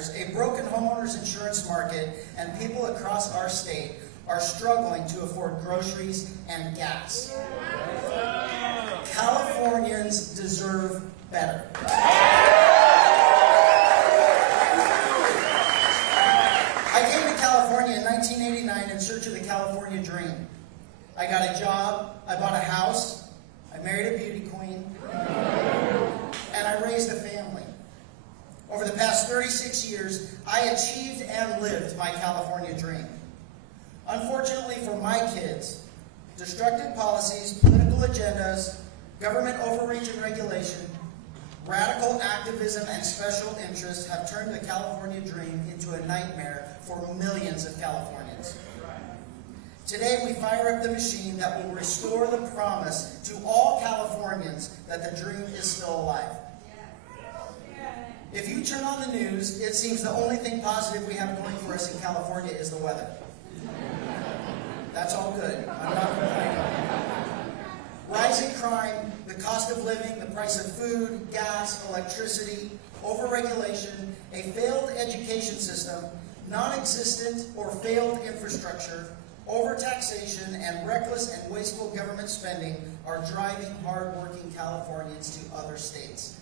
matters, a broken homeowners insurance market, and people across our state are struggling to afford groceries and gas. Californians deserve better. I came to California in 1989 in search of the California dream. I got a job, I bought a house, I married a beauty queen, and I raised a family. Over the past 36 years, I achieved and lived my California dream. Unfortunately for my kids, destructive policies, political agendas, government overreach and regulation, radical activism, and special interests have turned the California dream into a nightmare for millions of Californians. Today, we fire up the machine that will restore the promise to all Californians that the dream is still alive. If you turn on the news, it seems the only thing positive we have going for us in California is the weather. That's all good. I'm not complaining. Rising crime, the cost of living, the price of food, gas, electricity, overregulation, a failed education system, non-existent or failed infrastructure, overtaxation, and reckless and wasteful government spending are driving hard-working Californians to other states.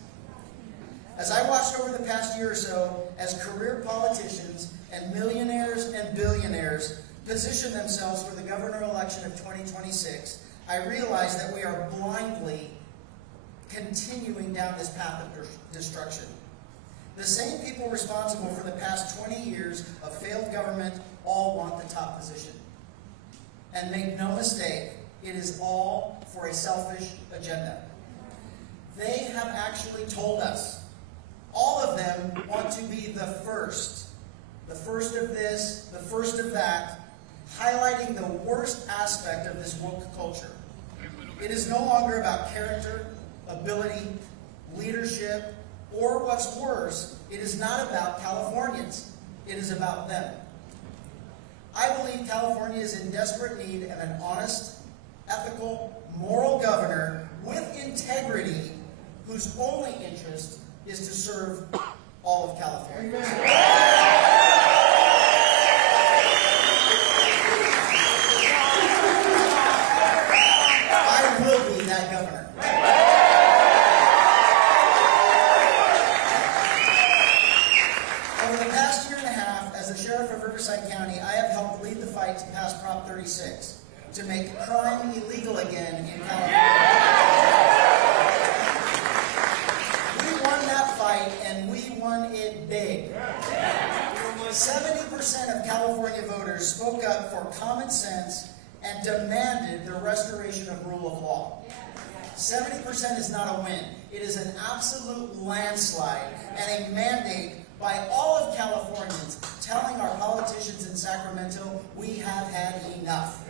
As I watched over the past year or so as career politicians and millionaires and billionaires position themselves for the governor election of 2026, I realized that we are blindly continuing down this path of destruction. The same people responsible for the past 20 years of failed government all want the top position. And make no mistake, it is all for a selfish agenda. They have actually told us, all of them want to be the first of this, the first of that, highlighting the worst aspect of this woke culture. It is no longer about character, ability, leadership, or what's worse, it is not about Californians. It is about them. I believe California is in desperate need of an honest, ethical, moral governor with integrity whose only interest is to serve all of California. I will be that governor. Over the past year and a half, as the sheriff of Riverside County, I have helped lead the fight to pass Prop 36 to make crime illegal again in California. And we won it big. 70% of California voters spoke up for common sense and demanded the restoration of rule of law. 70% is not a win. It is an absolute landslide and a mandate by all of Californians telling our politicians in Sacramento we have had enough.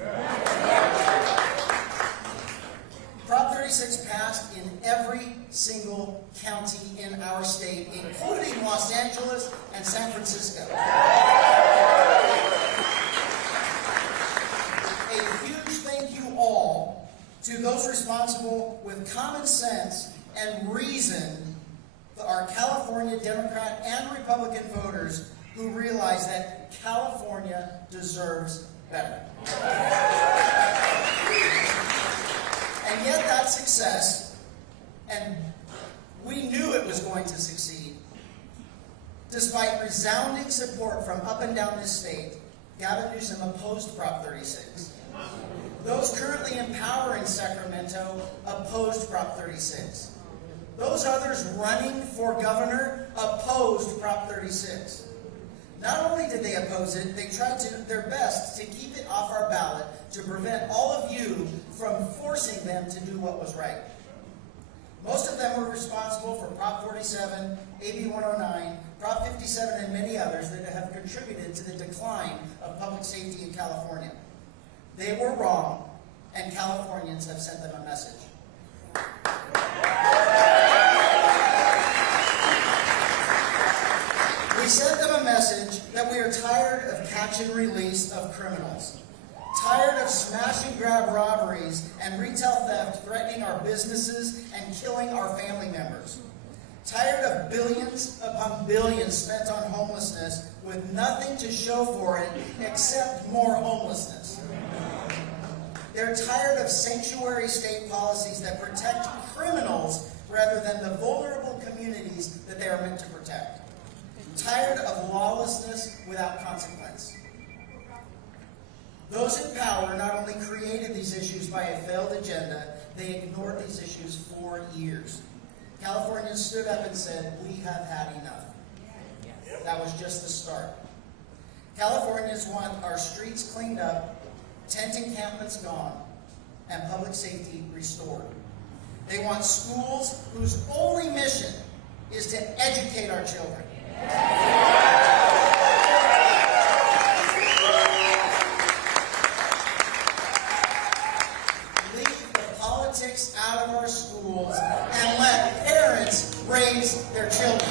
Prop 36 passed in every single county in our state, including Los Angeles and San Francisco. A huge thank you all to those responsible with common sense and reason, our California Democrat and Republican voters who realize that California deserves better. And yet that success, and we knew it was going to succeed, despite resounding support from up and down this state, Gavin Newsom opposed Prop 36. Those currently in power in Sacramento opposed Prop 36. Those others running for governor opposed Prop 36. Not only did they oppose it, they tried their best to keep it off our ballot to prevent all of you from forcing them to do what was right. Most of them were responsible for Prop 47, AB 109, Prop 57, and many others that have contributed to the decline of public safety in California. They were wrong, and Californians have sent them a message. We sent them a message that we are tired of catch and release of criminals, tired of smash and grab robberies and retail theft threatening our businesses and killing our family members, Tired of billions upon billions spent on homelessness with nothing to show for it except more homelessness. They're tired of sanctuary state policies that protect criminals rather than the vulnerable communities that they are meant to protect. Tired of lawlessness without consequence. Those in power not only created these issues by a failed agenda, they ignored these issues for years. Californians stood up and said, "We have had enough." That was just the start. Californians want our streets cleaned up, tent encampments gone, and public safety restored. They want schools whose only mission is to educate our children. Leave the politics out of our schools and let parents raise their children.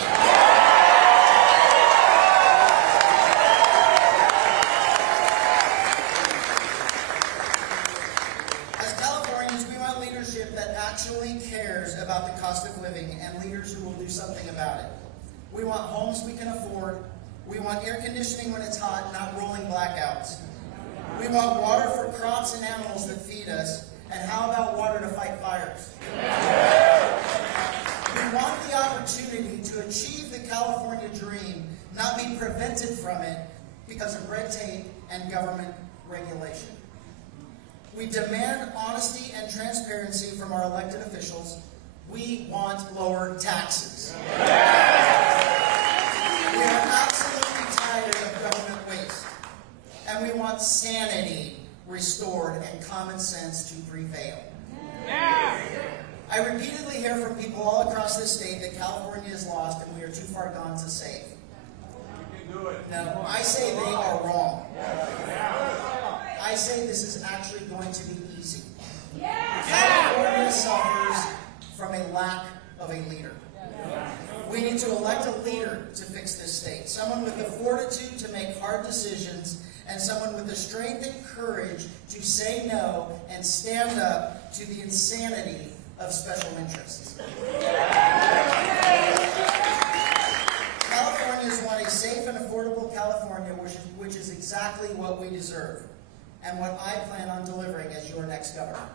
As Californians, we want leadership that actually cares about the cost of living and leaders who will do something about it. We want homes we can afford. We want air conditioning when it's hot, not rolling blackouts. We want water for crops and animals that feed us. And how about water to fight fires? We want the opportunity to achieve the California dream, not be prevented from it because of red tape and government regulation. We demand honesty and transparency from our elected officials. We want lower taxes. We are absolutely tired of government waste. And we want sanity restored and common sense to prevail. I repeatedly hear from people all across this state that California is lost and we are too far gone to save. No, I say they are wrong. I say this is actually going to be easy. California suffers from a lack of a leader. We need to elect a leader to fix this state. Someone with the fortitude to make hard decisions and someone with the strength and courage to say no and stand up to the insanity of special interests. Californians want a safe and affordable California, which is exactly what we deserve and what I plan on delivering as your next governor.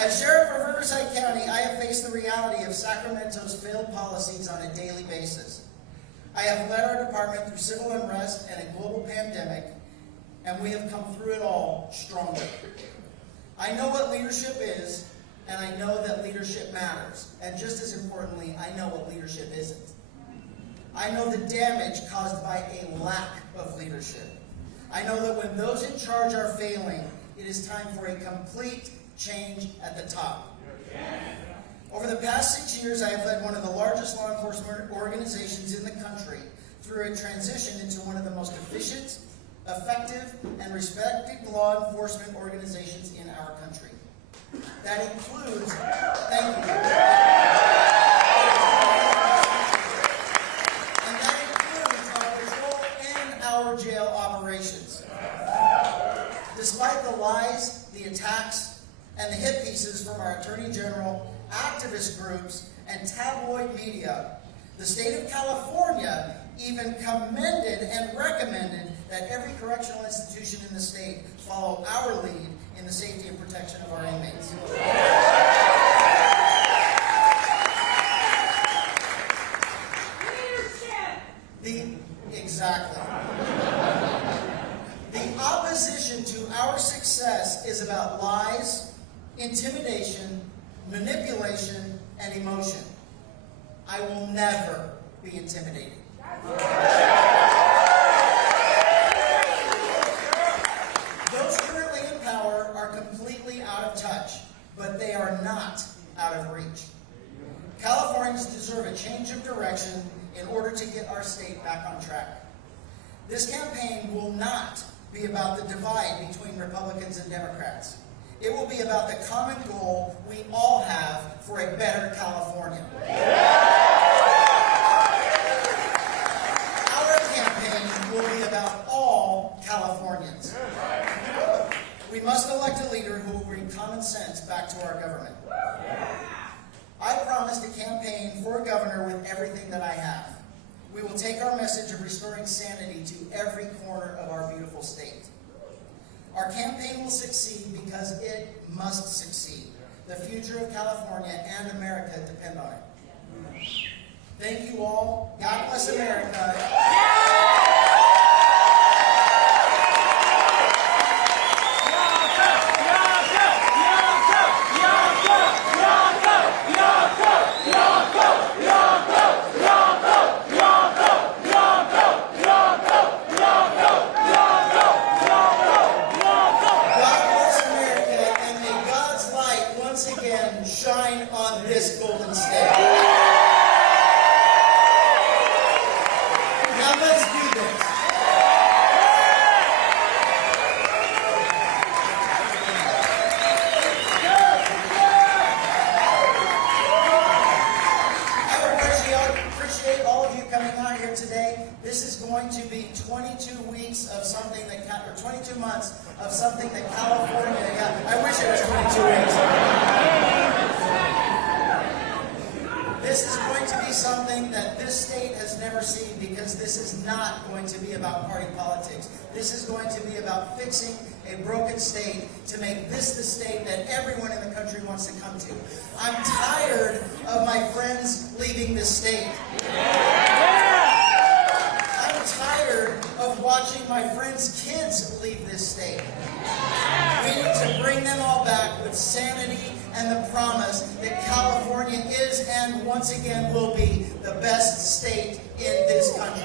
As Sheriff of Riverside County, I have faced the reality of Sacramento's failed policies on a daily basis. I have led our department through civil unrest and a global pandemic, and we have come through it all stronger. I know what leadership is, and I know that leadership matters. And just as importantly, I know what leadership isn't. I know the damage caused by a lack of leadership. I know that when those in charge are failing, it is time for a complete change at the top. Over the past 6 years, I have led one of the largest law enforcement organizations in the country through a transition into one of the most efficient, effective, and respected law enforcement organizations in our country. That includes, thank you, and that includes our patrol and our jail operations. Despite the lies, the attacks, and the hit pieces from our Attorney General, activist groups, and tabloid media, the state of California even commended and recommended that every correctional institution in the state follow our lead in the safety and protection of our inmates. Exactly. The opposition to our success is about lies, intimidation, manipulation, and emotion. I will never be intimidated. Those currently in power are completely out of touch, but they are not out of reach. Californians deserve a change of direction in order to get our state back on track. This campaign will not be about the divide between Republicans and Democrats. It will be about the common goal we all have for a better California. Our campaign will be about all Californians. We must elect a leader who will bring common sense back to our government. I promise to campaign for governor with everything that I have. We will take our message of restoring sanity to every corner of our beautiful state. Our campaign will succeed because it must succeed. The future of California and America depend on it. Thank you all. God bless America. Shine on this golden state. Now let's do this. I appreciate all of you coming out here today. This is going to be 22 weeks of something that, or 22 months of something that California, I wish it was 22 weeks. This is going to be something that this state has never seen, because this is not going to be about party politics. This is going to be about fixing a broken state to make this the state that everyone in the country wants to come to. I'm tired of my friends leaving this state. I'm tired of watching my friends' kids leave this state. We need to bring them all back with sanity and the promise that California is and once again will be the best state in this country.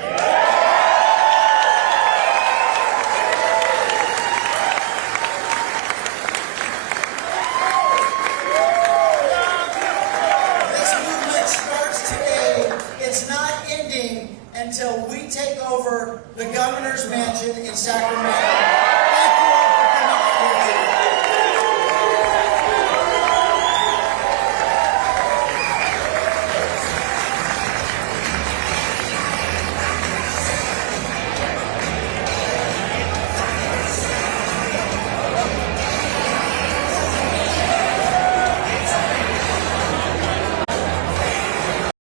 This movement starts today. It's not ending until we take over the governor's mansion in Sacramento. Thank you.